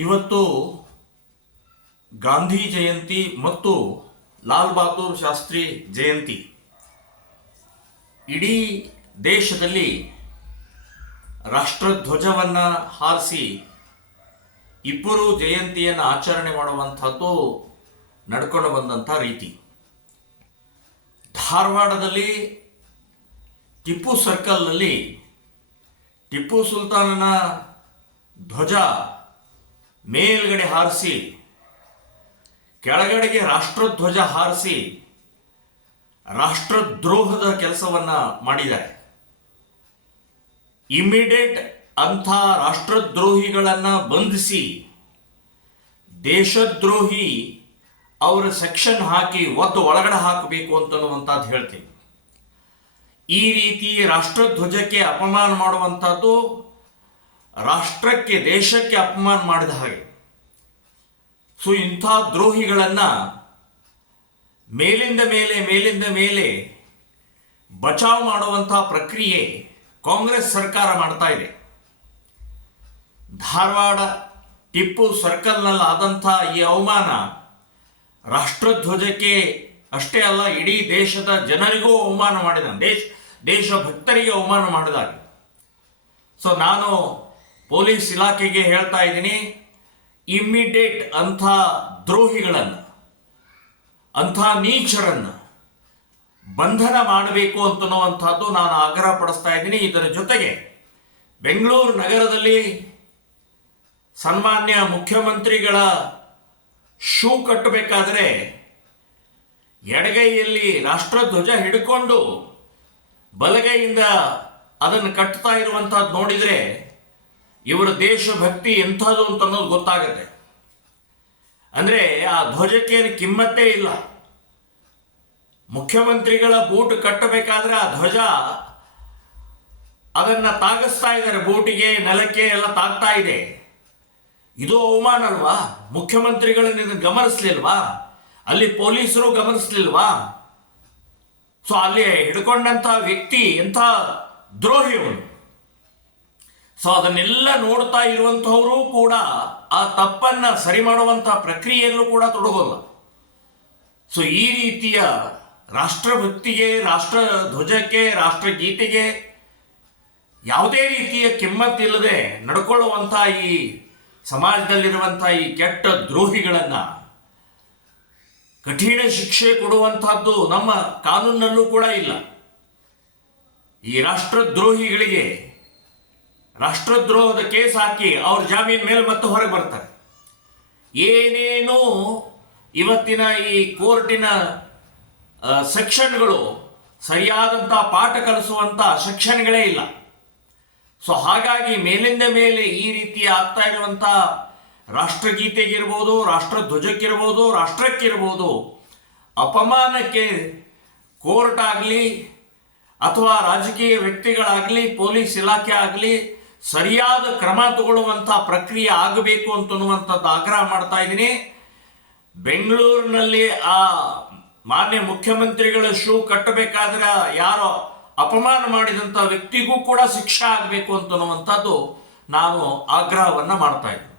ಇವತ್ತು ಗಾಂಧಿ ಜಯಂತಿ ಮತ್ತು ಲಾಲ್ ಬಹದ್ದೂರ್ ಶಾಸ್ತ್ರಿ ಜಯಂತಿ ಇಡೀ ದೇಶದಲ್ಲಿ ರಾಷ್ಟ್ರಧ್ವಜವನ್ನು ಹಾರಿಸಿ ಇಬ್ಬರು ಜಯಂತಿಯನ್ನು ಆಚರಣೆ ಮಾಡುವಂಥದ್ದು ನಡ್ಕೊಂಡು ಬಂದಂಥ ರೀತಿ ಧಾರವಾಡದಲ್ಲಿ ಟಿಪ್ಪು ಸರ್ಕಲ್ನಲ್ಲಿ ಟಿಪ್ಪು ಸುಲ್ತಾನನ ಧ್ವಜ ಮೇಲ್ಗಡೆ ಹಾರಿಸಿ ಕೆಳಗಡೆಗೆ ರಾಷ್ಟ್ರಧ್ವಜ ಹಾರಿಸಿ ರಾಷ್ಟ್ರದ್ರೋಹದ ಕೆಲಸವನ್ನ ಮಾಡಿದ್ದಾರೆ ಇಮಿಡಿಯೇಟ್ ಅಂಥ ರಾಷ್ಟ್ರದ್ರೋಹಿಗಳನ್ನ ಬಂಧಿಸಿ ದೇಶದ್ರೋಹಿ ಅವರ ಸೆಕ್ಷನ್ ಹಾಕಿ ಒತ್ತು ಒಳಗಡೆ ಹಾಕಬೇಕು ಅಂತನ್ನುವಂಥದ್ದು ಹೇಳ್ತೀನಿ ಈ ರೀತಿ ರಾಷ್ಟ್ರಧ್ವಜಕ್ಕೆ ಅಪಮಾನ ಮಾಡುವಂಥದ್ದು ರಾಷ್ಟ್ರಕ್ಕೆ ದೇಶಕ್ಕೆ ಅಪಮಾನ ಮಾಡಿದ ಹಾಗೆ ಸೊ ಇಂಥ ದ್ರೋಹಿಗಳನ್ನು ಮೇಲಿಂದ ಮೇಲೆ ಮೇಲಿಂದ ಮೇಲೆ ಬಚಾವ್ ಮಾಡುವಂಥ ಪ್ರಕ್ರಿಯೆ ಕಾಂಗ್ರೆಸ್ ಸರ್ಕಾರ ಮಾಡ್ತಾ ಇದೆ ಧಾರವಾಡ ಟಿಪ್ಪು ಸರ್ಕಲ್ನಲ್ಲಿ ಆದಂಥ ಈ ಅವಮಾನ ರಾಷ್ಟ್ರಧ್ವಜಕ್ಕೆ ಅಷ್ಟೇ ಅಲ್ಲ ಇಡೀ ದೇಶದ ಜನರಿಗೂ ಅವಮಾನ ಮಾಡಿದ ದೇಶ ದೇಶ ಭಕ್ತರಿಗೆ ಅವಮಾನ ಮಾಡಿದಾಗ ಸೊ ನಾನು ಪೊಲೀಸ್ ಇಲಾಖೆಗೆ ಹೇಳ್ತಾ ಇದ್ದೀನಿ ಇಮ್ಮಿಡಿಯೇಟ್ ಅಂಥ ದ್ರೋಹಿಗಳನ್ನು ಅಂಥ ನೀಚರನ್ನು ಬಂಧನ ಮಾಡಬೇಕು ಅಂತನ್ನುವಂಥದ್ದು ನಾನು ಆಗ್ರಹ ಪಡಿಸ್ತಾ ಇದ್ದೀನಿ ಇದರ ಜೊತೆಗೆ ಬೆಂಗಳೂರು ನಗರದಲ್ಲಿ ಸನ್ಮಾನ್ಯ ಮುಖ್ಯಮಂತ್ರಿಗಳ ಶೂ ಕಟ್ಟಬೇಕಾದರೆ ಎಡಗೈಯಲ್ಲಿ ರಾಷ್ಟ್ರಧ್ವಜ ಹಿಡ್ಕೊಂಡು ಬಲಗೈಯಿಂದ ಅದನ್ನು ಕಟ್ತಾ ಇರುವಂಥದ್ದು ನೋಡಿದರೆ ಇವರ ದೇಶಭಕ್ತಿ ಎಂಥದ್ದು ಅಂತ ಅನ್ನೋದು ಗೊತ್ತಾಗುತ್ತೆ ಅಂದರೆ ಆ ಧ್ವಜಕ್ಕೆ ಕಿಮ್ಮತ್ತೇ ಇಲ್ಲ ಮುಖ್ಯಮಂತ್ರಿಗಳ ಬೂಟು ಕಟ್ಟಬೇಕಾದ್ರೆ ಆ ಧ್ವಜ ಅದನ್ನ ತಾಗಿಸ್ತಾ ಇದ್ದಾರೆ ಬೂಟಿಗೆ ನೆಲಕ್ಕೆ ಎಲ್ಲ ತಾಗ್ತಾ ಇದೆ ಇದು ಅವಮಾನ ಅಲ್ವಾ ಮುಖ್ಯಮಂತ್ರಿಗಳನ್ನ ಗಮನಿಸ್ಲಿಲ್ವಾ ಅಲ್ಲಿ ಪೊಲೀಸರು ಗಮನಿಸ್ಲಿಲ್ವಾ ಸೊ ಅಲ್ಲಿ ಹಿಡ್ಕೊಂಡಂಥ ವ್ಯಕ್ತಿ ಎಂಥ ದ್ರೋಹಿ ಅವನು ಸೊ ಅದನ್ನೆಲ್ಲ ನೋಡ್ತಾ ಇರುವಂಥವರು ಕೂಡ ಆ ತಪ್ಪನ್ನು ಸರಿ ಮಾಡುವಂತಹ ಪ್ರಕ್ರಿಯೆಯಲ್ಲೂ ಕೂಡ ತೊಡಗಲ್ಲ ಸೊ ಈ ರೀತಿಯ ರಾಷ್ಟ್ರಭಕ್ತಿಗೆ ರಾಷ್ಟ್ರ ಧ್ವಜಕ್ಕೆ ರಾಷ್ಟ್ರಗೀತೆಗೆ ಯಾವುದೇ ರೀತಿಯ ಕೆಮ್ಮತ್ತಿಲ್ಲದೆ ನಡ್ಕೊಳ್ಳುವಂಥ ಈ ಸಮಾಜದಲ್ಲಿರುವಂಥ ಈ ಕೆಟ್ಟ ದ್ರೋಹಿಗಳನ್ನು ಕಠಿಣ ಶಿಕ್ಷೆ ಕೊಡುವಂಥದ್ದು ನಮ್ಮ ಕಾನೂನಲ್ಲೂ ಕೂಡ ಇಲ್ಲ ಈ ರಾಷ್ಟ್ರದ್ರೋಹಿಗಳಿಗೆ ರಾಷ್ಟ್ರದ್ರೋಹದ ಕೇಸ್ ಹಾಕಿ ಅವ್ರ ಜಾಮೀನ್ ಮೇಲೆ ಮತ್ತೆ ಹೊರಗೆ ಬರ್ತಾರೆ ಏನೇನೋ ಇವತ್ತಿನ ಈ ಕೋರ್ಟಿನ ಸೆಕ್ಷನ್ಗಳು ಸರಿಯಾದಂಥ ಪಾಠ ಕಲಿಸುವಂಥ ಸೆಕ್ಷನ್ಗಳೇ ಇಲ್ಲ ಸೊ ಹಾಗಾಗಿ ಮೇಲಿಂದ ಮೇಲೆ ಈ ರೀತಿ ಆಗ್ತಾ ಇರುವಂಥ ರಾಷ್ಟ್ರಗೀತೆಗಿರ್ಬೋದು ರಾಷ್ಟ್ರಧ್ವಜಕ್ಕಿರ್ಬೋದು ರಾಷ್ಟ್ರಕ್ಕಿರ್ಬೋದು ಅಪಮಾನಕ್ಕೆ ಕೋರ್ಟ್ ಆಗಲಿ ಅಥವಾ ರಾಜಕೀಯ ವ್ಯಕ್ತಿಗಳಾಗಲಿ ಪೊಲೀಸ್ ಇಲಾಖೆ ಆಗಲಿ ಸರಿಯಾದ ಕ್ರಮ ತಗೊಳ್ಳುವಂಥ ಪ್ರಕ್ರಿಯೆ ಆಗಬೇಕು ಅಂತನ್ನುವಂಥದ್ದು ಆಗ್ರಹ ಮಾಡ್ತಾ ಇದ್ದೀನಿ ಬೆಂಗಳೂರಿನಲ್ಲಿ ಆ ಮಾನ್ಯ ಮುಖ್ಯಮಂತ್ರಿಗಳ ಶೂ ಕಟ್ಟಬೇಕಾದ್ರೆ ಯಾರೋ ಅಪಮಾನ ಮಾಡಿದಂಥ ವ್ಯಕ್ತಿಗೂ ಕೂಡ ಶಿಕ್ಷೆ ಆಗಬೇಕು ಅಂತನ್ನುವಂಥದ್ದು ನಾನು ಆಗ್ರಹವನ್ನು ಮಾಡ್ತಾ ಇದ್ದೀನಿ